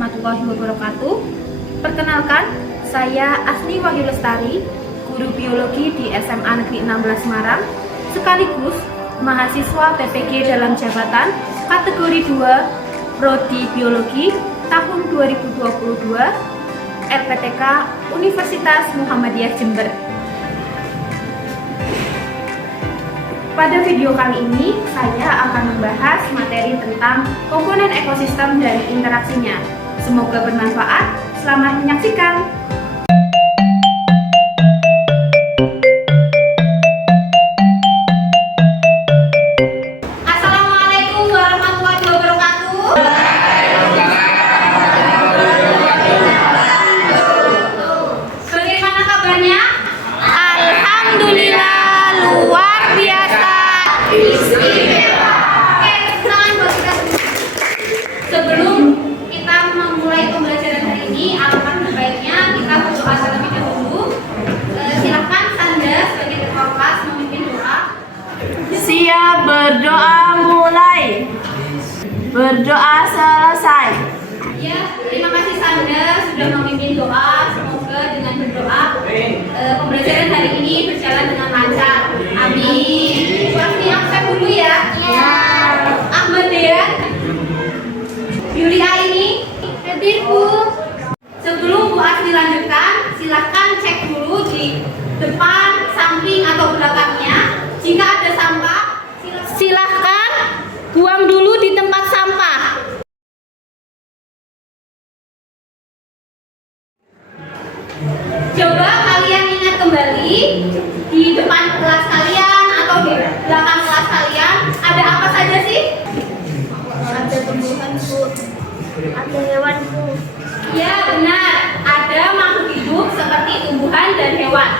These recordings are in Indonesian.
Warahmatullahi wabarakatuh. Perkenalkan, saya Asni Wahyu Lestari, guru biologi di SMA Negeri 16 Semarang, sekaligus mahasiswa PPG dalam jabatan kategori 2 Prodi Biologi tahun 2022 LPTK Universitas Muhammadiyah Jember. Pada video kali ini, saya akan membahas materi tentang komponen ekosistem dan interaksinya. Semoga bermanfaat. Selamat menyaksikan. Assalamualaikum warahmatullahi wabarakatuh. Bagaimana kabarnya? Alhamdulillah, luar biasa. Sebelum kita memulai pembelajaran hari ini, alangkah baiknya kita berdoa terlebih dahulu. Silahkan Sanda sebagai ketua kelas memimpin doa. Siap, berdoa mulai. Berdoa selesai. Ya, terima kasih Sanda sudah memimpin doa. Semoga dengan berdoa pembelajaran hari ini berjalan dengan lancar. Amin. Pasti aksen dulu ya. Ya. Ahmad ya. Yulia ini, hadir Bu. Sebelum Bu Asmi lanjutkan, silahkan cek dulu di depan, samping atau belakangnya. Jika ada sampah, silahkan buang dulu di tempat sampah. Coba kalian ingat kembali di depan kelas kalian atau di belakang kelas kalian ada apa saja sih? Ada tumbuhan, Bu. Ada hewan, Bu. Ya benar, ada makhluk hidup seperti tumbuhan dan hewan.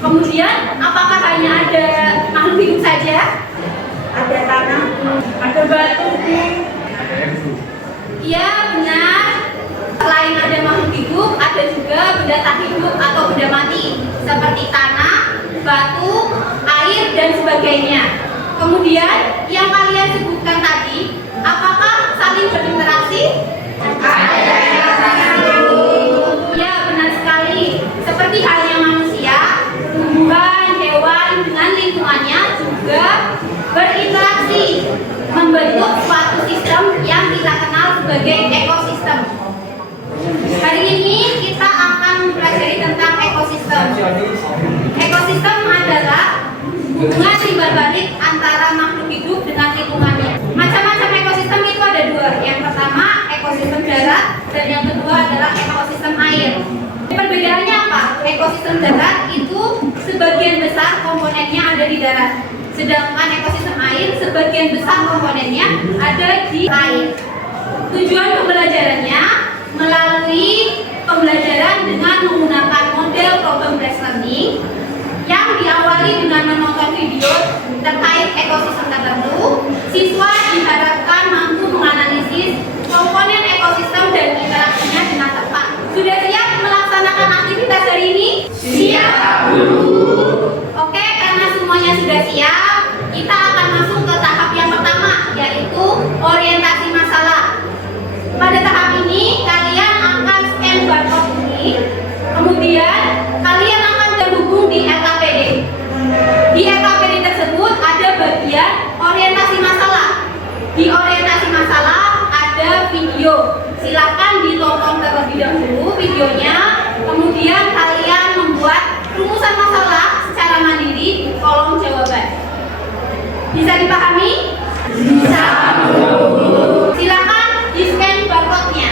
Kemudian apakah hanya ada makhluk hidup saja? Ada tanah, Bu. Ada batu, Bu. Iya benar. Selain ada makhluk hidup, ada juga benda tak hidup atau benda mati seperti tanah, batu, air dan sebagainya. Kemudian yang kalian sebutkan tadi, apakah saling berinteraksi? Ya benar sekali. Seperti halnya manusia, tumbuhan, hewan dengan lingkungannya juga berinteraksi, membentuk suatu sistem yang kita kenal sebagai ekosistem. Hari ini kita akan mempelajari tentang ekosistem. Ekosistem adalah hubungan timbal balik antara makhluk hidup dengan lingkungannya. Macam-macam ekosistem itu ada dua. Yang pertama ekosistem darat dan yang kedua adalah ekosistem air. Perbedaannya apa? Ekosistem darat itu sebagian besar komponennya ada di darat. Sedangkan ekosistem air sebagian besar komponennya ada di air. Tujuan pembelajarannya melalui pembelajaran dengan menggunakan model problem based learning yang diawali dengan menonton video terkait ekosistem tertentu. Siswa diharapkan mampu menganalisis komponen ekosistem dan interaksinya dengan tepat. Sudah siap melaksanakan aktivitas hari ini? Siap, Bu. Oke, karena semuanya sudah siap, kita akan masuk ke tahap yang pertama, yaitu orientasi masalah. Pada tahap ini, kalian akan scan barcode ini, kemudian kalian akan terhubung di LKPD. Di LKPD tersebut ada bagian orientasi masalah. Di orientasi masalah ada video. Silakan ditonton terlebih dahulu videonya, kemudian kalian membuat rumusan masalah secara mandiri di kolom jawaban. Bisa dipahami? Bisa. Silakan di-scan barcode-nya.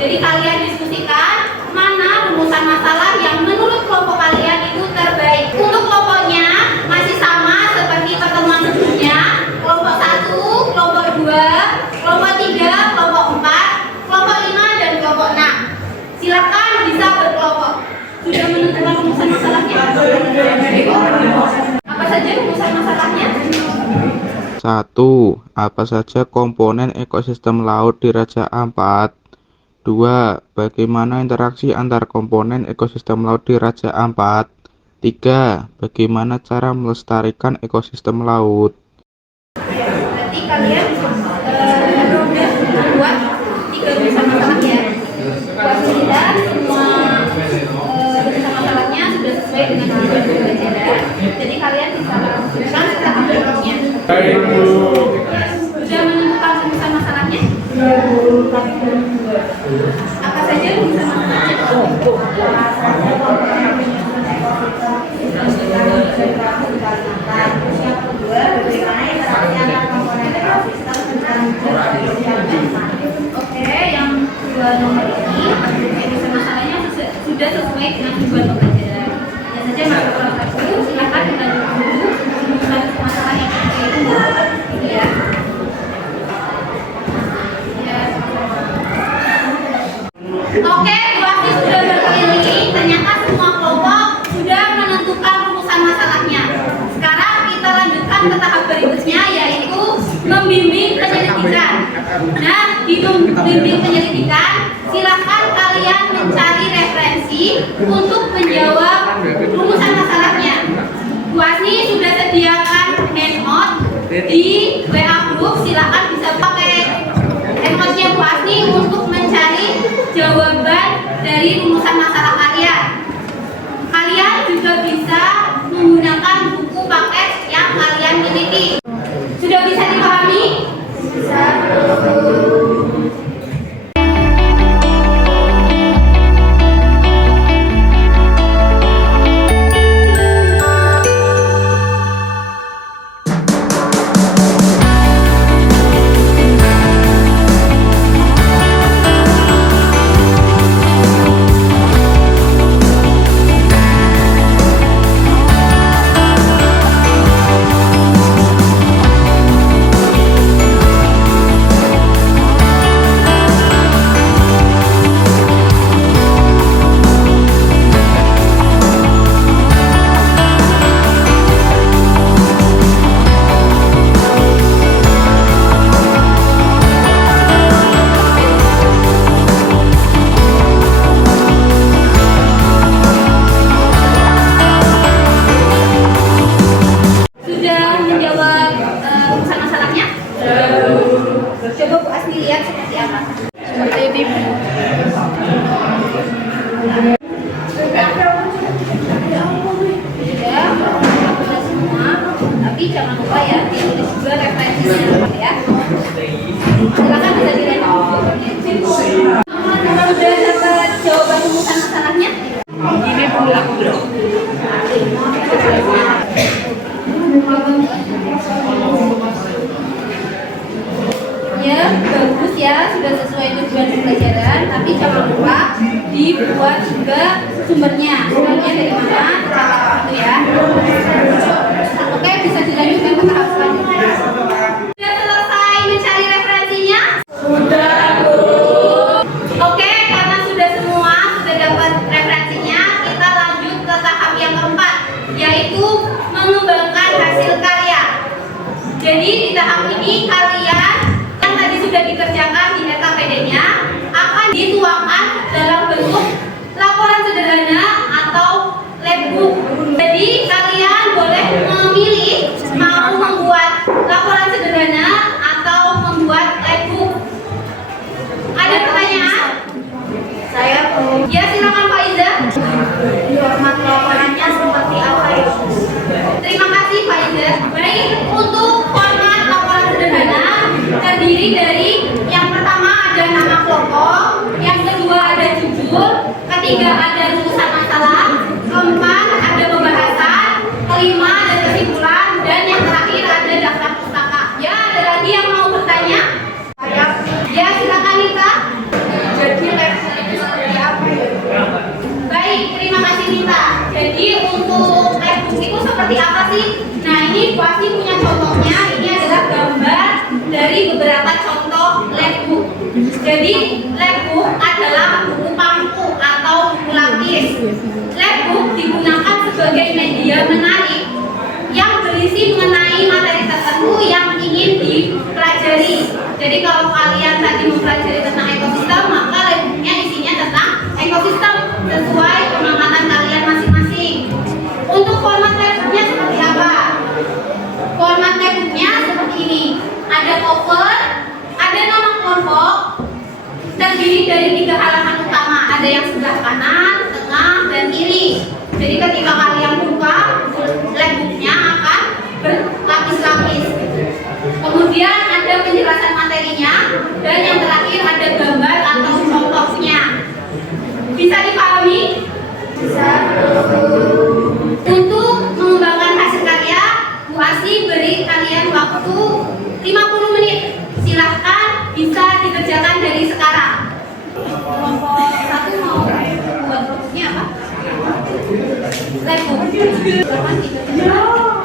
Jadi kalian diskusikan mana rumusan masalah yang menurut kelompok kalian itu terbaik. Untuk kelompoknya masih sama seperti pertemuan sebelumnya. Kelompok 1, kelompok 2, kelompok 3, kelompok 4, kelompok 5, dan kelompok 6. Silakan bisa berkelompok. Sudah menentukan rumusan masalahnya? Apa saja rumusan masalahnya? 1. Apa saja komponen ekosistem laut di Raja Ampat? 2. Bagaimana interaksi antar komponen ekosistem laut di Raja Ampat? 3. Bagaimana cara melestarikan ekosistem laut? Berarti kalian membuat 3 rumusan masalah ya. Alhamdulillah semua rumusan masalahnya sudah sesuai dengan tujuan pembelajaran. Jadi kalian bisa langsungkan tahap berikutnya. Sudah menentukan rumusan masalahnya? Apa saja rumusan masalahnya? Oke, yang dua nomor ini rumusan masalahnya sudah sesuai dengan tujuan pembelajaran. Hanya saja masuk kelas 1, silakan kita dulu rumusan masalah yang ada itu ya. Oke, waktu sudah berkeliling, ternyata semua kelompok sudah menentukan rumusan masalahnya. Sekarang kita lanjutkan ke tahap berikutnya, yaitu membimbing penyelidikan. Nah, di membimbing penyelidikan, silakan kalian mencari referensi untuk menjawab rumusan masalahnya. Bu Asni sudah sediakan handout di WA group, silakan bisa pakai handoutnya Bu Asni untuk mencari jawaban dari rumusan masalah kalian. Kalian juga bisa menggunakan buku paket yang kalian miliki. Sudah bisa dipahami? Bisa. Coba Bu Asni lihat seperti apa. Seperti ini. Sudah semua, tapi jangan lupa ya ditulis juga referensinya ya. Silakan bisa dilihat. Sudah dapat jawaban rumusan masalahnya? Ini pulang. Ya, bagus ya, sudah sesuai tujuan pembelajaran, tapi jangan lupa dibuat juga sumbernya. Sumbernya dari mana? Catat itu ya. Oke, bisa dilanjutkan ke tahap selanjutnya. Sudah selesai mencari referensinya? Sudah, Bu. Oke, karena sudah semua sudah dapat referensinya, kita lanjut ke tahap yang keempat, yaitu mengembangkan hasil karya. Jadi di tahap ini kalian sudah dikerjakan di LKPD-nya akan dituangkan dalam bentuk laporan sederhana atau labbook. Jadi kalian boleh memilih mau membuat laporan sederhana atau membuat labbook. Ada pertanyaan? Saya ya, silakan Pak Iza. Format laporannya seperti apa ya? Terima kasih Pak Iza. Baik, untuk format laporan sederhana terdiri dari yang pertama ada nama kelompok, yang kedua ada judul, ketiga ada rumusan masalah, keempat ada pembahasan, kelima ada kesimpulan, dan yang terakhir ada daftar pustaka. Ya, ada lagi yang mau bertanya? Ya, silakan Nita. Jadi sih? Nah, ini Bu Asti punya contohnya. Ini adalah gambar dari beberapa contoh labbook. Jadi labbook adalah buku pangku atau buku lapis. Labbook digunakan sebagai media menarik yang berisi mengenai materi tertentu yang ingin dipelajari. Jadi kalau kalian tadi mempelajari tentang ekosistem, maka labbooknya isinya tentang ekosistem sesuai pengamatan kalian masing-masing. Untuk format labbooknya seperti apa? Format labbooknya seperti ini. Ada cover, ada nama kelompok, terdiri dari 3 halaman utama. Ada yang sebelah kanan, tengah, dan kiri. Jadi ketika kalian buka, labbooknya akan berlapis-lapis. Kemudian ada penjelasan materinya, dan yang terakhir ada gambar atau contohnya. Bisa dipahami? Bisa. Untuk mengembangkan hasil karya, Bu Asti beri kalian waktu 50 menit. Silahkan bisa dikerjakan dari sekarang. Kelompok 1 mau buat produknya apa? Labbook. Silahkan dikerjakan.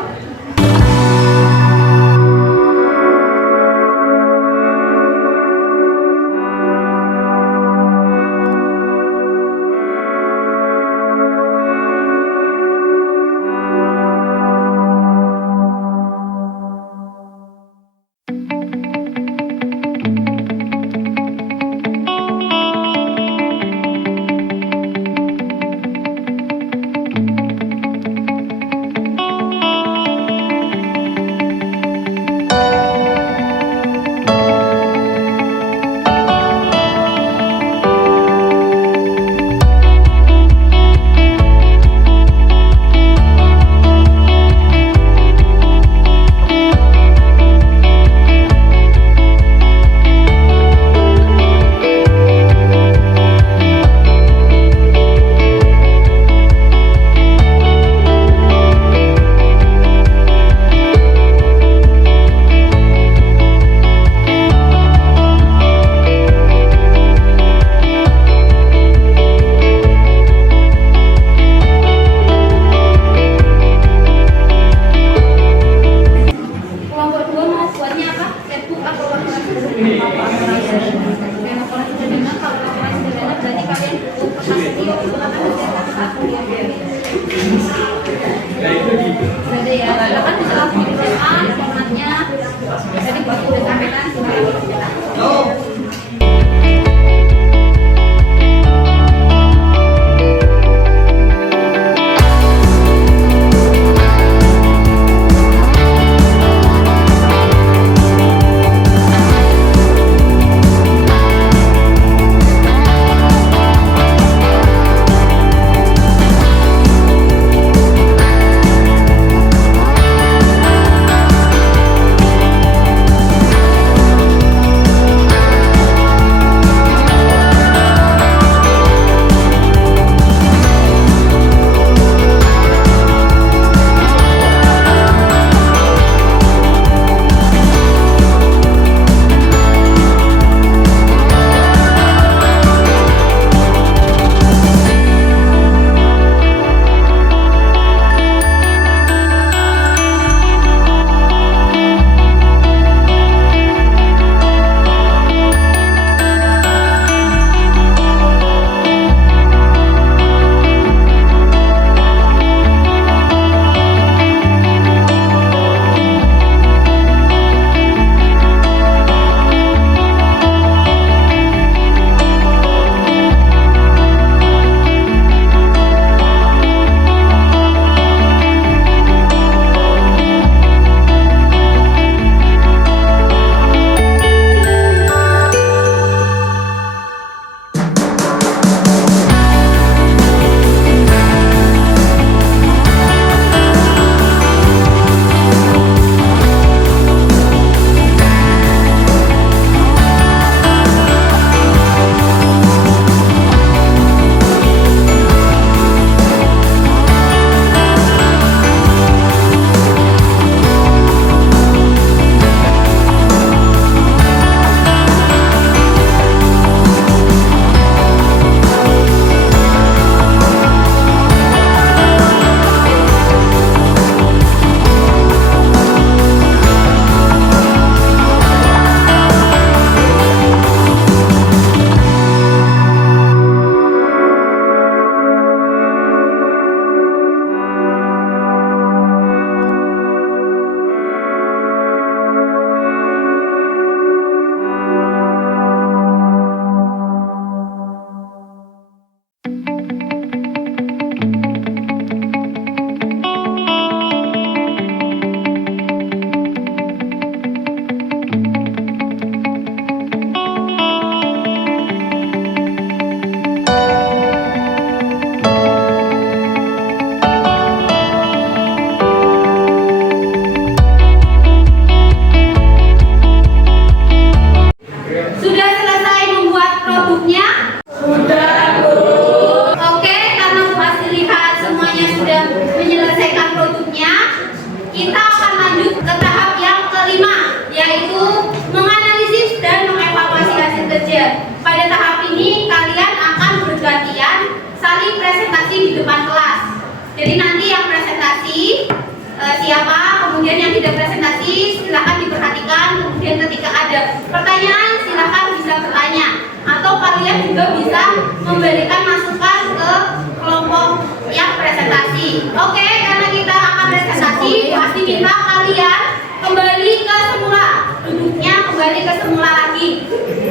siapa, kemudian yang tidak presentasi silakan diperhatikan, kemudian ketika ada pertanyaan silakan bisa bertanya, atau kalian juga bisa memberikan masukan ke kelompok yang presentasi. Oke, karena kita akan presentasi, pasti minta kalian kembali ke semula, duduknya kembali ke semula lagi.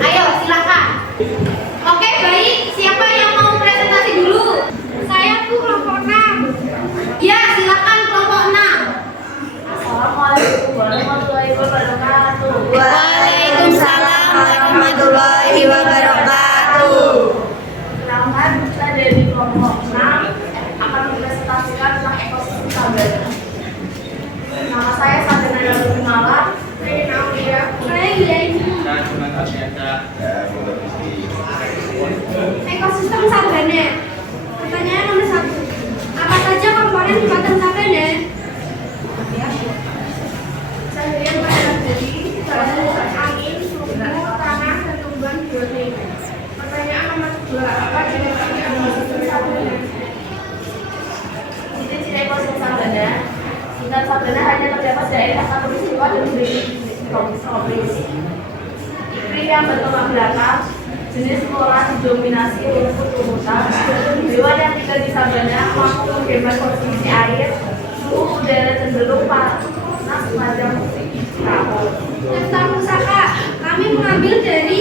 Ayo silakan. Oke, baik, siapa yang mau presentasi dulu? Saya tuh kelompok 6. Ya, silakan kelompok 6. Assalamualaikum warahmatullahi wabarakatuh. Waalaikumsalam warahmatullahi wabarakatuh. Perkenalkan, saya dari kelompok 6 akan mempresentasikan tentang ekosistem sabana. Nama saya Sabana Dalam Malam. Saya Naulia. Saya Yeni. Ekosistem sabana. Pertanyaan nomor 1. Apa saja komponen muatan sabana? Saya yang dari saluran angin, sumur, tanah, dan tumbuhan biotik. Pertanyaan nomor 2. Apa ciri-ciri ekosistem sabana? Ciri-ciri ekosistem sabana. Hutan sabana hanya terdapat daerah khatulistiwa dan tropis. Iklim yang berkembang belakang, jenis flora didominasi rumput-rumputan, hewan yang tinggal di sabana mampu menghemat konsumsi air, suhu udara cenderung panas pada musim tahun. Tentang pusaka, kami mengambil dari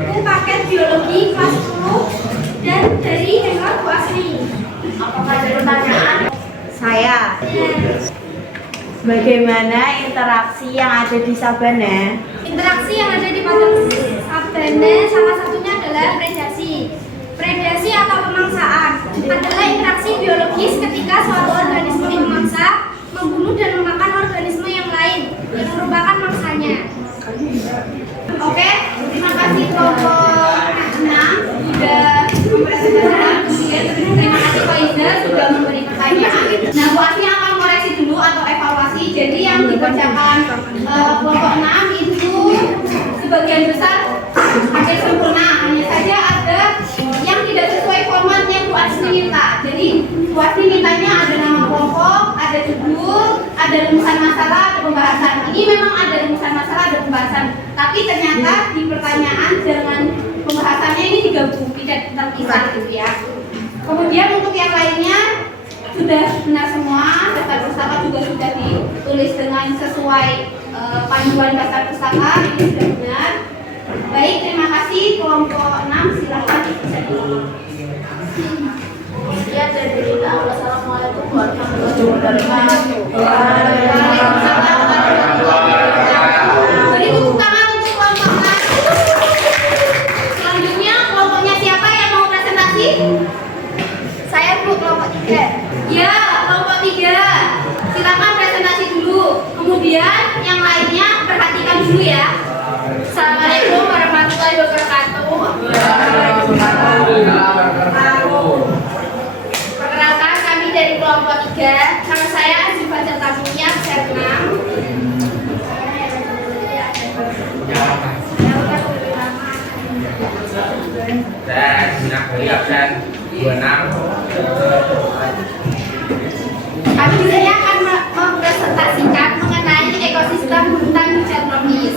buku paket biologi kelas 10 dan dari Henry Bu Asri. Apakah ada pertanyaan? Saya. Bagaimana interaksi yang ada di sabana? Interaksi yang ada di padang sabana salah satunya adalah predasi. Predasi atau pemangsaan adalah interaksi biologis ketika suatu organisme memangsa, membunuh dan memakan organisme yang lain yang merupakan mangsanya. Oke, terima kasih kelompok 6 sudah mempresentasikan, kemudian terima kasih Pak Iza sudah memberi pertanyaan. Nah, Bu Asmi akan koreksi dulu atau evaluasi. Jadi yang dikerjakan kelompok 6 itu sebagian besar hampir sempurna. Hanya saja ada yang tidak sesuai format yang Bu Asmi minta. Jadi Bu Asmi mintanya ada nama kelompok, ada judul, ada rumusan masalah, ada pembahasan. Ini memang ada rumusan masalah, ada pembahasan. Tapi ternyata di pertanyaan dengan pembahasannya ini digabung, tidak terpisah gitu ya. Kemudian untuk yang lainnya sudah benar semua, daftar pustaka juga sudah ditulis dengan sesuai panduan daftar pustaka, ini sudah benar. Baik, terima kasih kelompok 6, silahkan bisa diulang. Sekian dari kita. Wassalamualaikum warahmatullahi wabarakatuh. Waalaikumsalam warahmatullahi wabarakatuh. Beri tepuk tangan untuk kelompok 6. Selanjutnya kelompoknya siapa yang mau presentasi? Saya Bu, kelompok 3. Ya, kelompok 3. Silakan presentasi dulu. Kemudian yang lainnya perhatikan dulu ya. Assalamualaikum warahmatullahi wabarakatuh. Perkenalkan, kami dari kelompok 3. Nama saya Azifah Jatamunia, absen 6. Dan sinak dari absen 26. Kami di sini akan mempresentasikan mengenai ekosistem hutan hujan tropis.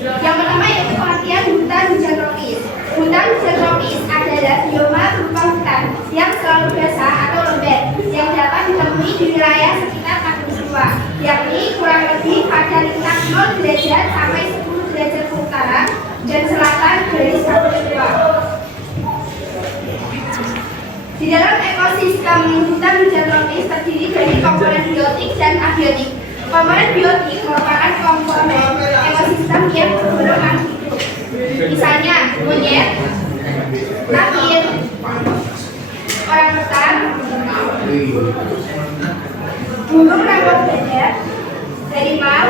Yang pertama yaitu pengertian hutan hujan tropis. Hutan hujan tropis adalah bioma berupa hutan yang selalu basah atau lembek yang dapat ditemui di wilayah sekitar Katulistiwa, yakni kurang lebih pada lintang 0 derajat sampai 10 derajat ke utara dan selatan dari Katulistiwa. Di dalam ekosistem hutan hujan tropis terdiri dari komponen biotik dan abiotik. Komponen biotik merupakan komponen ekosistem yang berkembang hidup. Misalnya monyet, tapir, orangutan, burung rambut beda, harimau,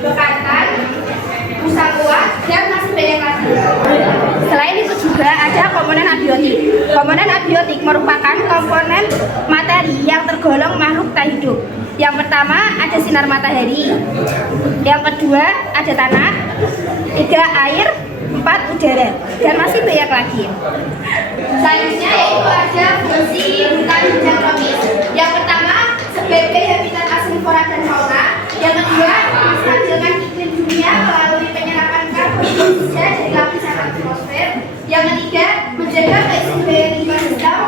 bekantan, musang kuat, dan masih banyak lagi. Selain itu juga ada komponen abiotik. Komponen abiotik merupakan komponen materi yang tergolong makhluk tak hidup. Yang pertama ada sinar matahari, yang kedua ada tanah, 3 air, 4 udara, dan masih banyak lagi. Selanjutnya yaitu ada fungsi hutan hujan tropis. Yang pertama, sebagai habitat asli flora dan fauna. Yang kedua, menstabilkan iklim dunia melalui penyerapan karbon dioksida dari lapisan atmosfer. Yang ketiga, menjaga keseimbangan ekosistem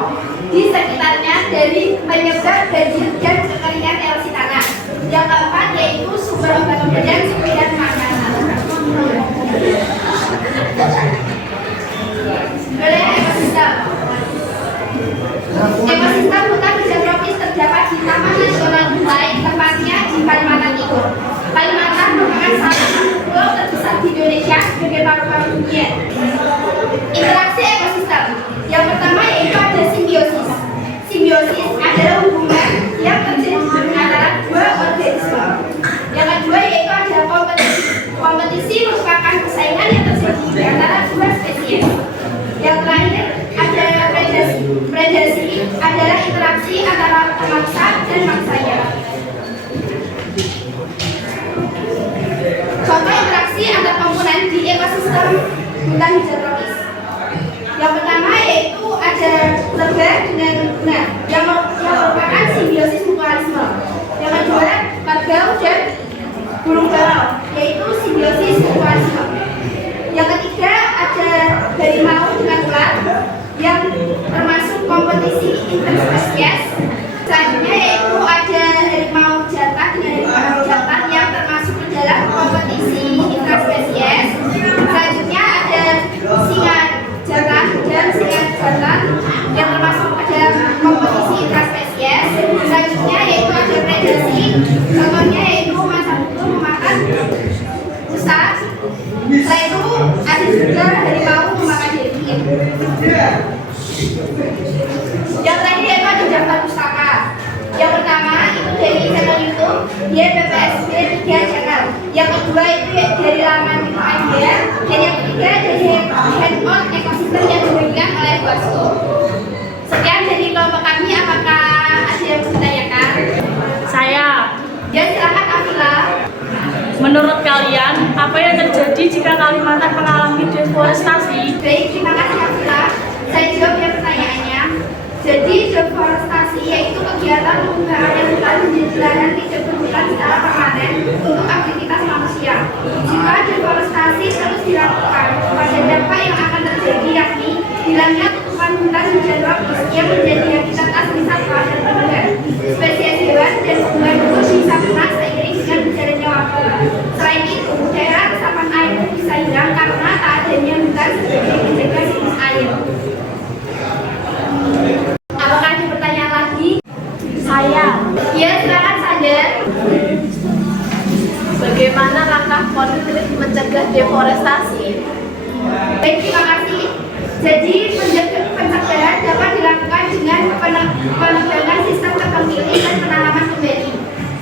di sekitarnya dari penyebab banjir dan kekeringan erosi tanah. Yang keempat yaitu sumber obat-obatan dan makanan. Ekosistem hutan hujan tropis terdapat di Taman Nasional Kutai, tepatnya di Kalimantan Timur. Kalimantan merupakan salah satu pulau terbesar di Indonesia sebagai paru-paru dunia. Interaksi ekosistem. Yang pertama yaitu ada simbiosis. Simbiosis adalah hubungan yang terjadi antara dua organisme. Yang kedua yaitu ada kompetisi. Kompetisi merupakan persaingan yang terjadi di antara dua spesies. Yang terakhir ada predasi. Predasi adalah interaksi antara mangsa dan mangsanya. Contoh interaksi antar komponen di ekosistem hutan hujan tropis. Yang pertama yaitu ada lebah dengan bunga yang merupakan simbiosis mutualisme. Yang kedua kerbau dan burung barau yaitu simbiosis mutualisme. Yang ketiga ada harimau dengan ular yang termasuk kompetisi interspesies. Selanjutnya yaitu ada harimau jantan dengan harimau jantan yang termasuk ke dalam kompetisi interspesies. Selanjutnya ada singa jantan dan singa jantan yang termasuk ke dalam kompetisi intraspesies. Selanjutnya yaitu ada predasi. Contohnya yaitu mangsa butuh memakan rusa. Setelah itu ada juga harimau memakan delfin. Yang terakhir yaitu ada daftar pustaka. Yang pertama itu dari channel YouTube, dia BPSB 3 channel. Yang kedua itu dari laman Wikipedia. Dan yang ketiga dari hands-on ekosistem yang diberikan oleh Bosco. Sekian dari kelompok kami. Apakah ada yang bertanyakan? Saya. Ya silakan Afila. Menurut kalian, apa yang terjadi jika Kalimantan mengalami deforestasi? Baik, terima kasih Afila. Saya jawab ya pertanyaannya. Jadi deforestasi yaitu kegiatan pembukaan hutan menjadi lahan tidak berhutan secara permanen untuk aktivitas manusia. Jika deforestasi terus dilakukan, pada dampak yang akan terjadi yakni hilangnya tutupan hutan hujan tropis yang menjadi habitat asli satwa dan tumbuhan. Spesies hewan dan tumbuhan itu bisa punah seiring dengan berjalannya waktu. Selain itu, daerah resapan air bisa hilang karena tak adanya hutan sebagai penjaga siklus air. Apakah ada pertanyaan lagi? Saya. Ya, silakan saja. Bagaimana langkah konkret mencegah deforestasi? Baik, terima kasih. Jadi, pencegahan dapat dilakukan dengan pengembangan sistem tebang pilih dan penanaman kembali.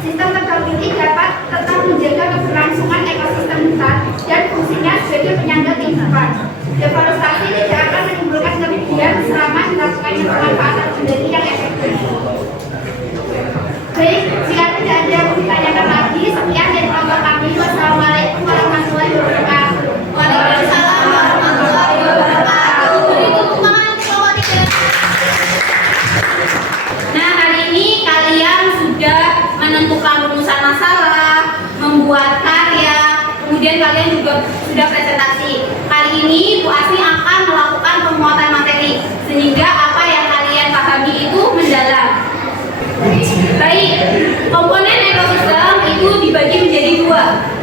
Sistem tebang pilih dapat tetap menjaga keberlangsungan ekosistem hutan dan fungsinya sebagai penyangga kehidupan. Deforestasi tidak akan menimbulkan kerugian selama dilakukannya pemanfaatan kembali yang efektif. Baik, jika tidak ada yang ditanyakan lagi, sekian dari kelompok kami. Wassalamualaikum warahmatullahi wabarakatuh. Waalaikumsalam warahmatullahi wabarakatuh. Beri tepuk tangan untuk kelompok 3. Nah, hari ini kalian sudah menentukan rumusan masalah, membuat karya, kemudian kalian juga sudah presentasi. Kali ini Bu Asmi akan melakukan pemuatan materi sehingga apa yang kalian pahami itu mendalam. Baik, komponen ekosistem itu dibagi menjadi 2.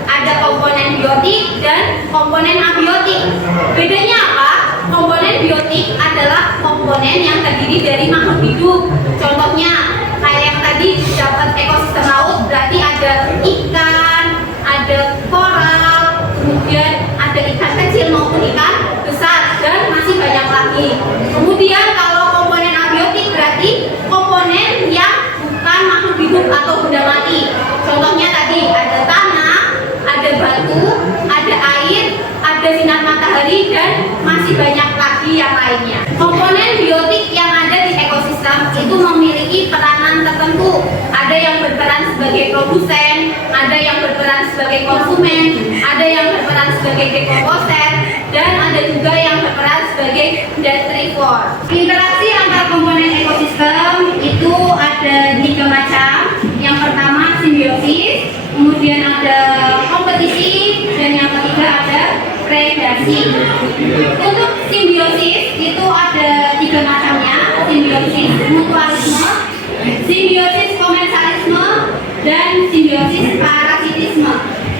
Ada komponen biotik dan komponen abiotik. Bedanya apa? Komponen biotik adalah komponen yang terdiri dari makhluk hidup. Contohnya kayak yang tadi dapat ekosistem laut, berarti ada ikan, ada koral, kemudian ada ikan kecil maupun ikan besar, dan masih banyak lagi. Kemudian kalau komponen abiotik berarti komponen yang bukan makhluk hidup atau benda mati. Contohnya tadi ada tanah, ada batu, ada air, ada sinar matahari, dan masih banyak lagi yang lainnya. Komponen biotik yang ada di ekosistem itu memiliki peranan tertentu. Ada yang berperan sebagai produsen, ada yang berperan sebagai konsumen, ada yang berperan sebagai dekomposer, dan ada juga yang berperan sebagai detrivore. Interaksi antar komponen ekosistem itu ada 3 macam. Yang pertama simbiosis, kemudian ada kompetisi, dan yang ketiga ada predasi. Untuk simbiosis itu ada 3 macamnya: simbiosis mutualisme, simbiosis komensalisme, dan simbiosis parasitisme.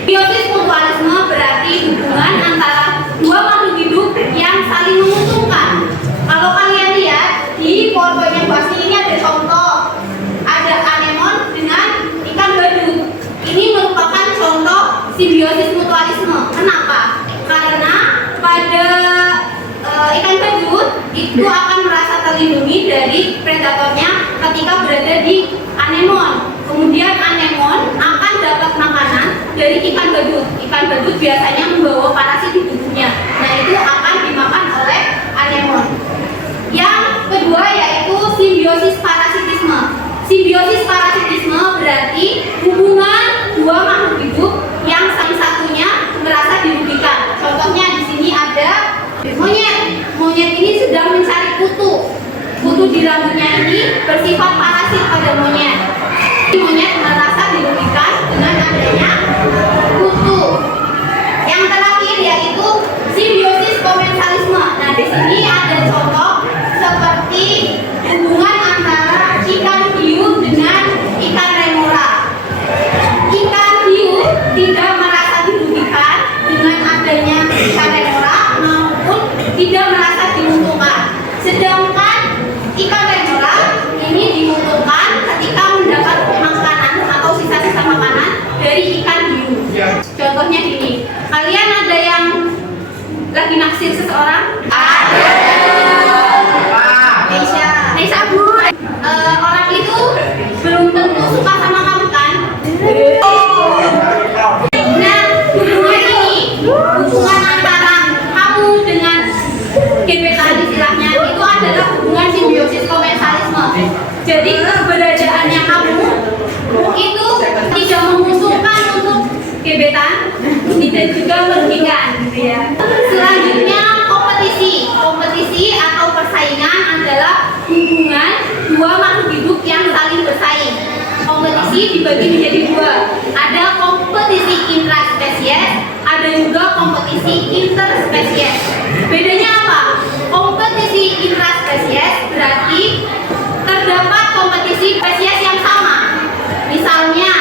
Simbiosis mutualisme berarti hubungan antara dua makhluk hidup yang saling menguntungkan. Kalau kalian lihat di PowerPoint yang pasti ini ada contoh, ada anemon dengan ikan badut. Ini merupakan contoh simbiosis mutualisme. Kenapa? Karena pada ikan badut itu akan merasa terlindungi dari predatornya ketika berada di anemon. Kemudian anemon akan dapat makanan dari ikan badut. Ikan badut biasanya membawa parasit di tubuhnya. Nah, itu akan dimakan oleh anemon. Yang kedua yaitu simbiosis parasitisme. Simbiosis parasitisme berarti hubungan dua makhluk hidup yang salah satunya merasa dirugikan. Contohnya di sini ada monyet. Monyet ini sedang mencari kutu. Kutu di rambutnya ini bersifat parasit pada monyet. Monyet merasa dirugikan dengan adanya kutu. Yang terakhir yaitu simbiosis komensalisme. Nah, di sini ada contoh seperti hubungan antara ikan hiu dengan ikan remora. Ikan hiu tidak merasa dirugikan dengan adanya ikan remora maupun tidak merasa diuntungkan. Sedangkan ikan remora ini diuntungkan ketika mendapat makanan atau sisa-sisa makanan dari ikan hiu. Contohnya gini, kalian ada yang lagi naksir seseorang? Ada. Nesha Bu. Orang itu belum tentu suka sama kamu kan? Nah, hubungan ini, hubungan antara kamu dengan gebetan istilahnya itu adalah hubungan simbiosis komensalisme. Jadi keberadaannya kamu itu tidak menguntungkan untuk gebetan, tidak juga merugikan, gitu ya. Selanjutnya kompetisi. Kompetisi atau persaingan adalah hubungan dua makhluk hidup yang saling bersaing. Kompetisi dibagi menjadi 2. Ada kompetisi intraspesies, ada juga kompetisi interspesies. Bedanya apa? Kompetisi intraspesies berarti terdapat kompetisi spesies yang sama. Misalnya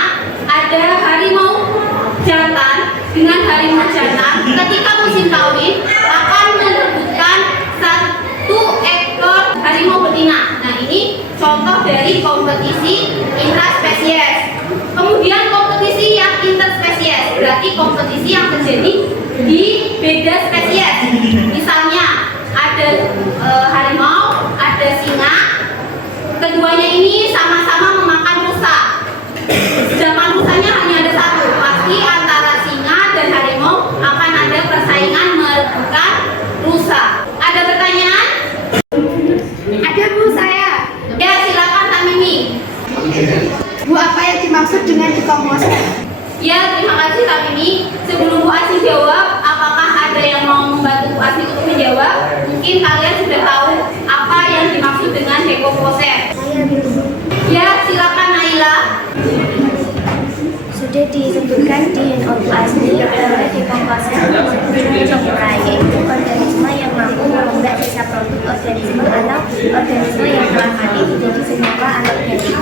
ada harimau jantan dengan harimau jantan, ketika musim kawin akan merebutkan 1 ekor harimau betina. Nah, ini contoh dari kompetisi intraspesies. Kemudian kompetisi yang interspesies berarti kompetisi yang terjadi di beda spesies. Misalnya ada harimau, ada singa, keduanya ini sama-sama memakan rusa. Sedangkan rusanya hanya ada 1. Pasti antara singa dan harimau akan ada persaingan merebutkan rusa. Ada pertanyaan? Ada Bu, saya. Ya, silakan Kak Mimi. Bu, apa yang dimaksud dengan dekomposer? Ya, terima kasih Kak Mimi. Sebelum Bu Asih jawab, apakah ada yang mau membantu Bu Asih untuk menjawab? Mungkin kalian sudah tahu apa yang dimaksud dengan dekomposer. Saya gitu Bu. Ya, silakan Naila. Sudah disebutkan di handout asli bahwa dekomposer disebut pengurai, yaitu organisme yang mampu mengubah sisa produk organisme atau organisme yang telah mati menjadi senyawa anorganik.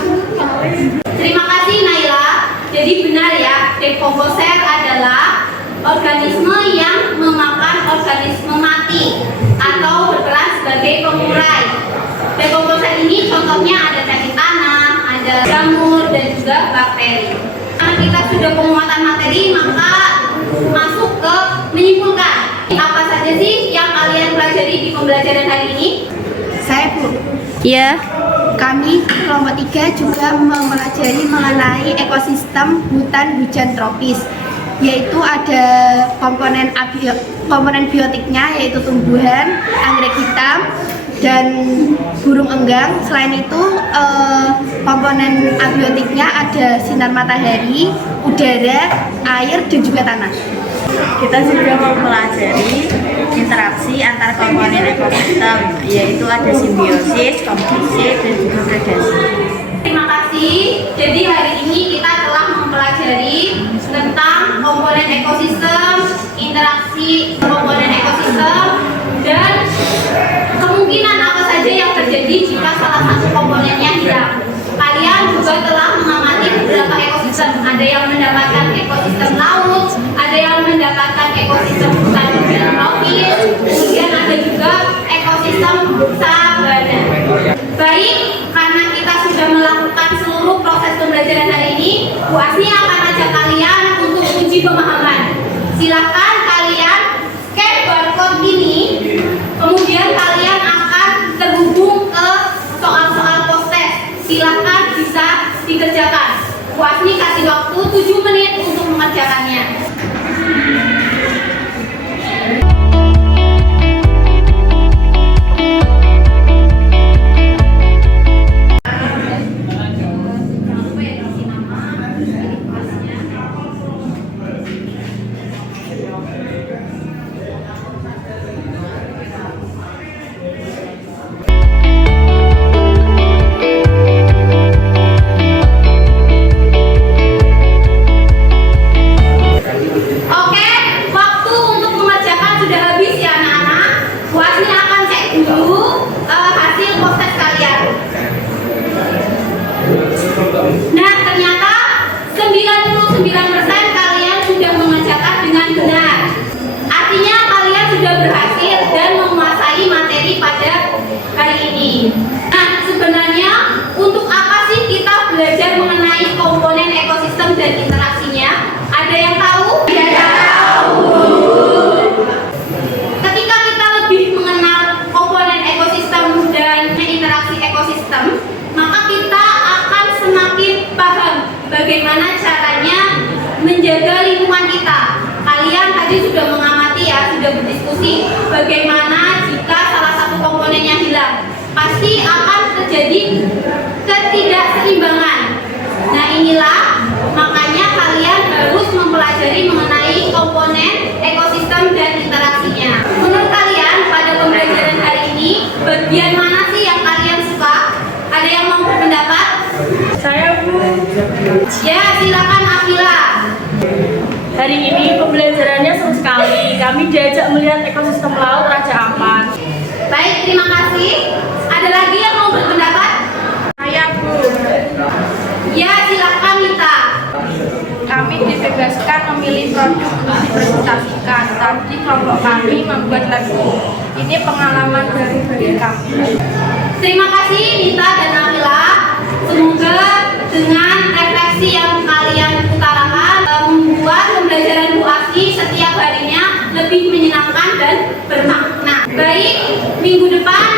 Terima kasih Naila. Jadi benar ya, dekomposer adalah organisme yang memakan organisme mati atau berperan sebagai pengurai. Dekomposer ini contohnya ada cacing tanah, ada jamur, dan juga bakteri. Karena kita sudah penguatan materi, maka masuk ke menyimpulkan. Apa saja sih yang kalian pelajari di pembelajaran hari ini? Saya Bu. Ya. Kami kelompok 3 juga mempelajari mengenai ekosistem hutan hujan tropis, yaitu ada komponen biotiknya yaitu tumbuhan, anggrek hitam, dan burung enggang. Selain itu komponen abiotiknya ada sinar matahari, udara, air, dan juga tanah. Kita juga mempelajari interaksi antar komponen ekosistem, yaitu ada simbiosis, kompetisi, dan juga predasi. Terima kasih. Jadi hari ini kita telah mempelajari tentang komponen ekosistem, interaksi komponen ekosistem, dan kemungkinan apa saja yang terjadi jika salah satu komponennya hilang. Kalian juga telah mengamati beberapa ekosistem. Ada yang mendapatkan ekosistem laut, ada yang mendapatkan ekosistem hutan tropis, kemudian ada juga ekosistem sabana. Baik, karena kita sudah melakukan seluruh proses pembelajaran hari ini, Bu Asni akan ajak kalian untuk uji pemahaman. Silakan kalian scan barcode ini, kemudian kalian akan terhubung ke soal-soal post-test. Silakan bisa dikerjakan. Bu Asni kasih waktu 7 menit untuk mengerjakannya. Oke, waktu untuk mengerjakan sudah habis ya anak-anak. Bu Asni akan cek dulu hasil proses kalian. Nah, ternyata 99% kalian sudah mengerjakan dengan benar. Artinya kalian sudah berhasil dan menguasai materi pada hari ini. Nah, sebenarnya untuk apa sih kita belajar mengenai komponen ekosistem dan interaksinya? Ada yang tahu? Tidak tahu. Ketika kita lebih mengenal komponen ekosistem dan interaksi ekosistem, maka kita akan semakin paham bagaimana caranya menjaga lingkungan kita. Kalian tadi sudah mengamati ya, sudah berdiskusi bagaimana jika salah satu komponennya hilang. Pasti akan terjadi ketidakseimbangan. Nah, inilah makanya kalian harus mempelajari mengenai komponen ekosistem dan interaksinya. Menurut kalian pada pembelajaran hari ini, bagian mana sih yang kalian suka? Ada yang mau berpendapat? Saya, Bu. Ya, silakan Afila. Hari ini pembelajarannya seru sekali. Kami diajak melihat ekosistem laut Raja Ampat. Baik, terima kasih. Ada lagi yang mau berpendapat? Saya, Bu. Ya, silakan Mita. Kami dibebaskan memilih produk untuk dipresentasikan. Tadi kelompok kami membuat lagu. Ini pengalaman baru bagi kami. Terima kasih Mita dan Afila. Semoga dengan refleksi yang kalian utarakan membuat pembelajaran Bu Asni setiap harinya lebih menyenangkan dan bermakna. Baik, minggu depan